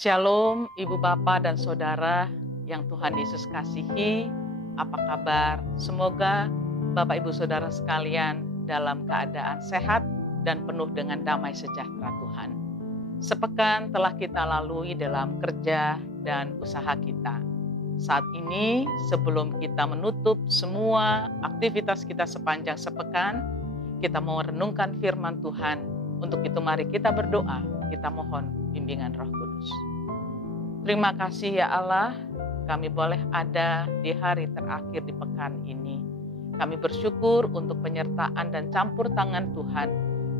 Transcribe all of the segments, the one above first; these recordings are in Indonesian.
Shalom Ibu Bapak dan Saudara yang Tuhan Yesus kasihi. Apa kabar? Semoga Bapak Ibu Saudara sekalian dalam keadaan sehat dan penuh dengan damai sejahtera Tuhan. Sepekan telah kita lalui dalam kerja dan usaha kita. Saat ini sebelum kita menutup semua aktivitas kita sepanjang sepekan, kita mau renungkan firman Tuhan. Untuk itu mari kita berdoa, kita mohon bimbingan Roh Kudus. Terima kasih ya Allah, kami boleh ada di hari terakhir di pekan ini. Kami bersyukur untuk penyertaan dan campur tangan Tuhan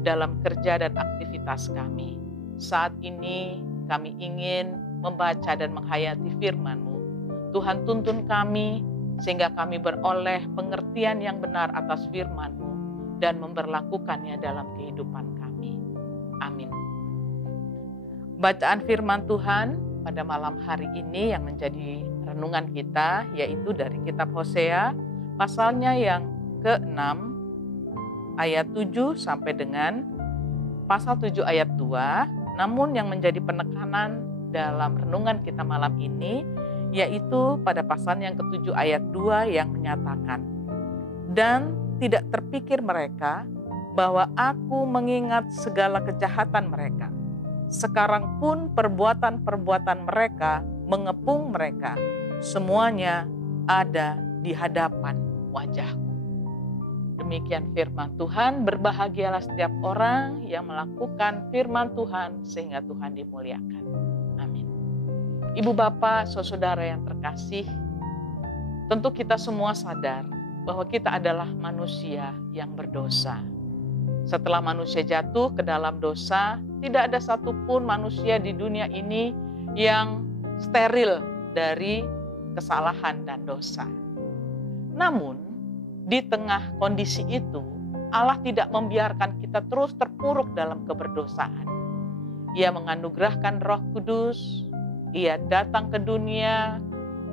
dalam kerja dan aktivitas kami. Saat ini kami ingin membaca dan menghayati firman-Mu. Tuhan tuntun kami sehingga kami beroleh pengertian yang benar atas firman-Mu dan memberlakukannya dalam kehidupan kami. Amin. Bacaan firman Tuhan pada malam hari ini yang menjadi renungan kita yaitu dari kitab Hosea pasalnya yang ke-6 ayat 7 sampai dengan pasal 7 ayat 2. Namun yang menjadi penekanan dalam renungan kita malam ini yaitu pada pasal yang ke-7 ayat 2 yang menyatakan, "Dan tidak terpikir mereka bahwa aku mengingat segala kejahatan mereka. Sekarang pun perbuatan-perbuatan mereka mengepung mereka. Semuanya ada di hadapan wajahku." Demikian firman Tuhan. Berbahagialah setiap orang yang melakukan firman Tuhan sehingga Tuhan dimuliakan. Amin. Ibu bapak, saudara yang terkasih, tentu kita semua sadar bahwa kita adalah manusia yang berdosa. Setelah manusia jatuh ke dalam dosa, tidak ada satupun manusia di dunia ini yang steril dari kesalahan dan dosa. Namun, di tengah kondisi itu, Allah tidak membiarkan kita terus terpuruk dalam keberdosaan. Ia menganugerahkan Roh Kudus, Ia datang ke dunia,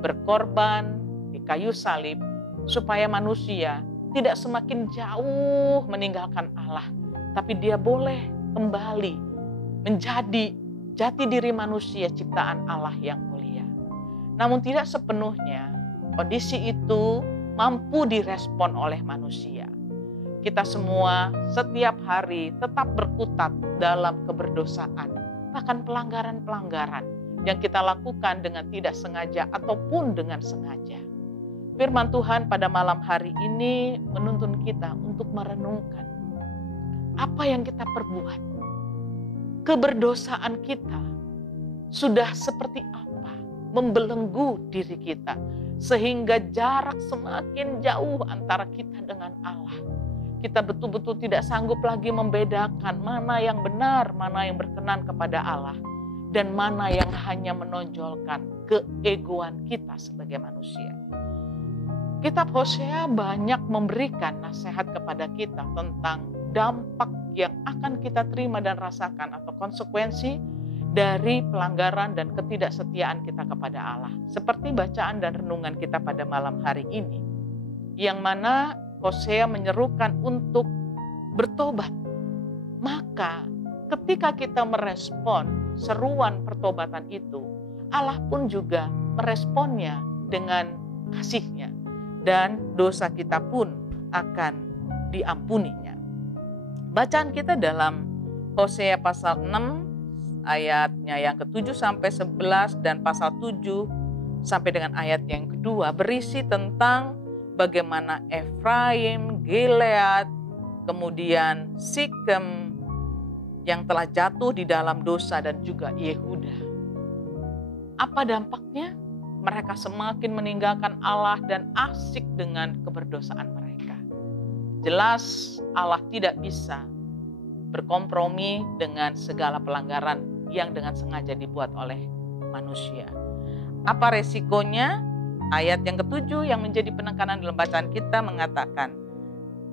berkorban di kayu salib, supaya manusia tidak semakin jauh meninggalkan Allah, tapi dia boleh kembali menjadi jati diri manusia ciptaan Allah yang mulia. Namun tidak sepenuhnya kondisi itu mampu direspon oleh manusia. Kita semua setiap hari tetap berkutat dalam keberdosaan, bahkan pelanggaran-pelanggaran yang kita lakukan dengan tidak sengaja ataupun dengan sengaja. Firman Tuhan pada malam hari ini menuntun kita untuk merenungkan apa yang kita perbuat. Keberdosaan kita sudah seperti apa membelenggu diri kita sehingga jarak semakin jauh antara kita dengan Allah. Kita betul-betul tidak sanggup lagi membedakan mana yang benar, mana yang berkenan kepada Allah, dan mana yang hanya menonjolkan keegoan kita sebagai manusia. Kitab Hosea banyak memberikan nasihat kepada kita tentang dampak yang akan kita terima dan rasakan atau konsekuensi dari pelanggaran dan ketidaksetiaan kita kepada Allah. Seperti bacaan dan renungan kita pada malam hari ini, yang mana Hosea menyerukan untuk bertobat. Maka ketika kita merespon seruan pertobatan itu, Allah pun juga meresponnya dengan kasih-Nya. Dan dosa kita pun akan diampuninya. Bacaan kita dalam Hosea pasal 6 ayatnya yang ke-7 sampai 11 dan pasal 7 sampai dengan ayat yang kedua berisi tentang bagaimana Efraim, Gilead, kemudian Sikem yang telah jatuh di dalam dosa dan juga Yehuda. Apa dampaknya? Mereka semakin meninggalkan Allah dan asik dengan keberdosaan mereka. Jelas Allah tidak bisa berkompromi dengan segala pelanggaran yang dengan sengaja dibuat oleh manusia. Apa resikonya? Ayat yang ke-7 yang menjadi penekanan dalam bacaan kita mengatakan,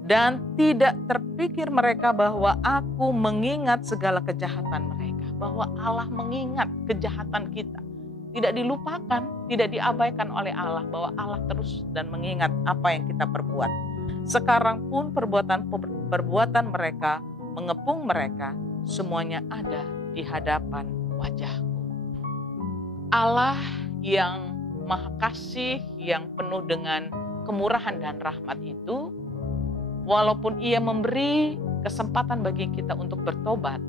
"Dan tidak terpikir mereka bahwa aku mengingat segala kejahatan mereka." Bahwa Allah mengingat kejahatan kita. Tidak dilupakan, tidak diabaikan oleh Allah, bahwa Allah terus dan mengingat apa yang kita perbuat. Sekarang pun perbuatan mereka mengepung mereka, semuanya ada di hadapan wajahku. Allah yang Maha Kasih, yang penuh dengan kemurahan dan rahmat itu, walaupun Ia memberi kesempatan bagi kita untuk bertobat,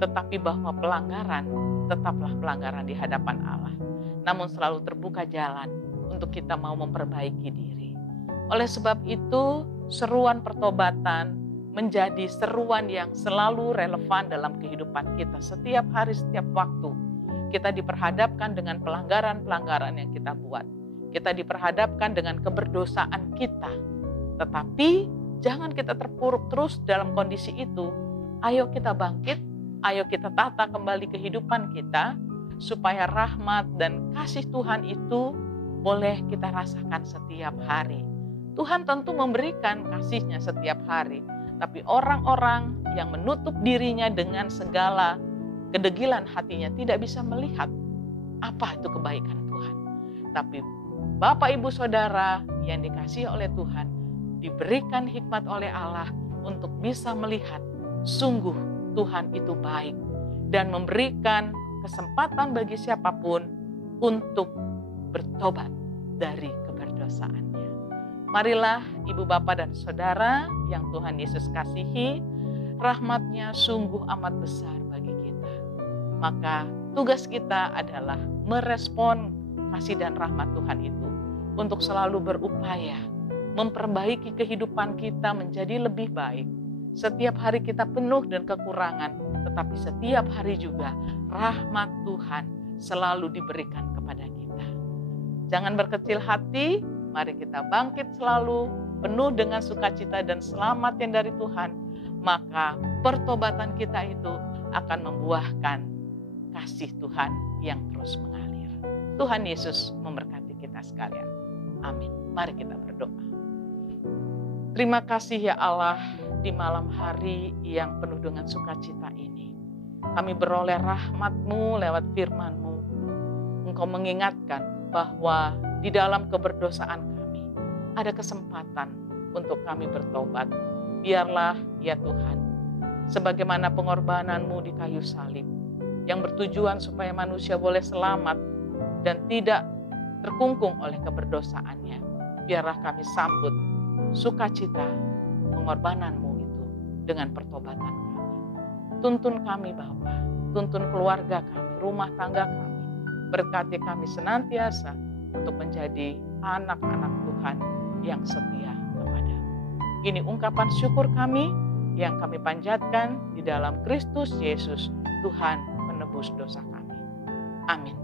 tetapi bahwa pelanggaran tetaplah pelanggaran di hadapan Allah. Namun selalu terbuka jalan untuk kita mau memperbaiki diri. Oleh sebab itu, seruan pertobatan menjadi seruan yang selalu relevan dalam kehidupan kita. Setiap hari, setiap waktu, kita diperhadapkan dengan pelanggaran-pelanggaran yang kita buat. Kita diperhadapkan dengan keberdosaan kita. Tetapi jangan kita terpuruk terus dalam kondisi itu. Ayo kita bangkit, ayo kita tata kembali kehidupan kita, supaya rahmat dan kasih Tuhan itu boleh kita rasakan setiap hari. Tuhan tentu memberikan kasih-Nya setiap hari, tapi orang-orang yang menutup dirinya dengan segala kedegilan hatinya tidak bisa melihat apa itu kebaikan Tuhan. Tapi Bapak, Ibu, Saudara yang dikasihi oleh Tuhan, diberikan hikmat oleh Allah untuk bisa melihat sungguh Tuhan itu baik dan memberikan kesempatan bagi siapapun untuk bertobat dari keberdosaannya. Marilah Ibu, Bapak, dan Saudara yang Tuhan Yesus kasihi, rahmat-Nya sungguh amat besar bagi kita. Maka tugas kita adalah merespon kasih dan rahmat Tuhan itu untuk selalu berupaya memperbaiki kehidupan kita menjadi lebih baik. Setiap hari kita penuh dan kekurangan, tetapi setiap hari juga rahmat Tuhan selalu diberikan kepada kita. Jangan berkecil hati, mari kita bangkit selalu penuh dengan sukacita dan selamat yang dari Tuhan. Maka pertobatan kita itu akan membuahkan kasih Tuhan yang terus mengalir. Tuhan Yesus memberkati kita sekalian. Amin. Mari kita berdoa. Terima kasih ya Allah, di malam hari yang penuh dengan sukacita ini. Kami beroleh rahmat-Mu lewat firman-Mu. Engkau mengingatkan bahwa di dalam keberdosaan kami ada kesempatan untuk kami bertobat. Biarlah ya Tuhan, sebagaimana pengorbanan-Mu di kayu salib, yang bertujuan supaya manusia boleh selamat dan tidak terkungkung oleh keberdosaannya. Biarlah kami sambut sukacita pengorbanan-Mu itu dengan pertobatan kami. Tuntun kami Bapa, tuntun keluarga kami, rumah tangga kami. Berkati kami senantiasa untuk menjadi anak-anak Tuhan yang setia kepada-Mu. Ini ungkapan syukur kami yang kami panjatkan di dalam Kristus Yesus, Tuhan penebus dosa kami. Amin.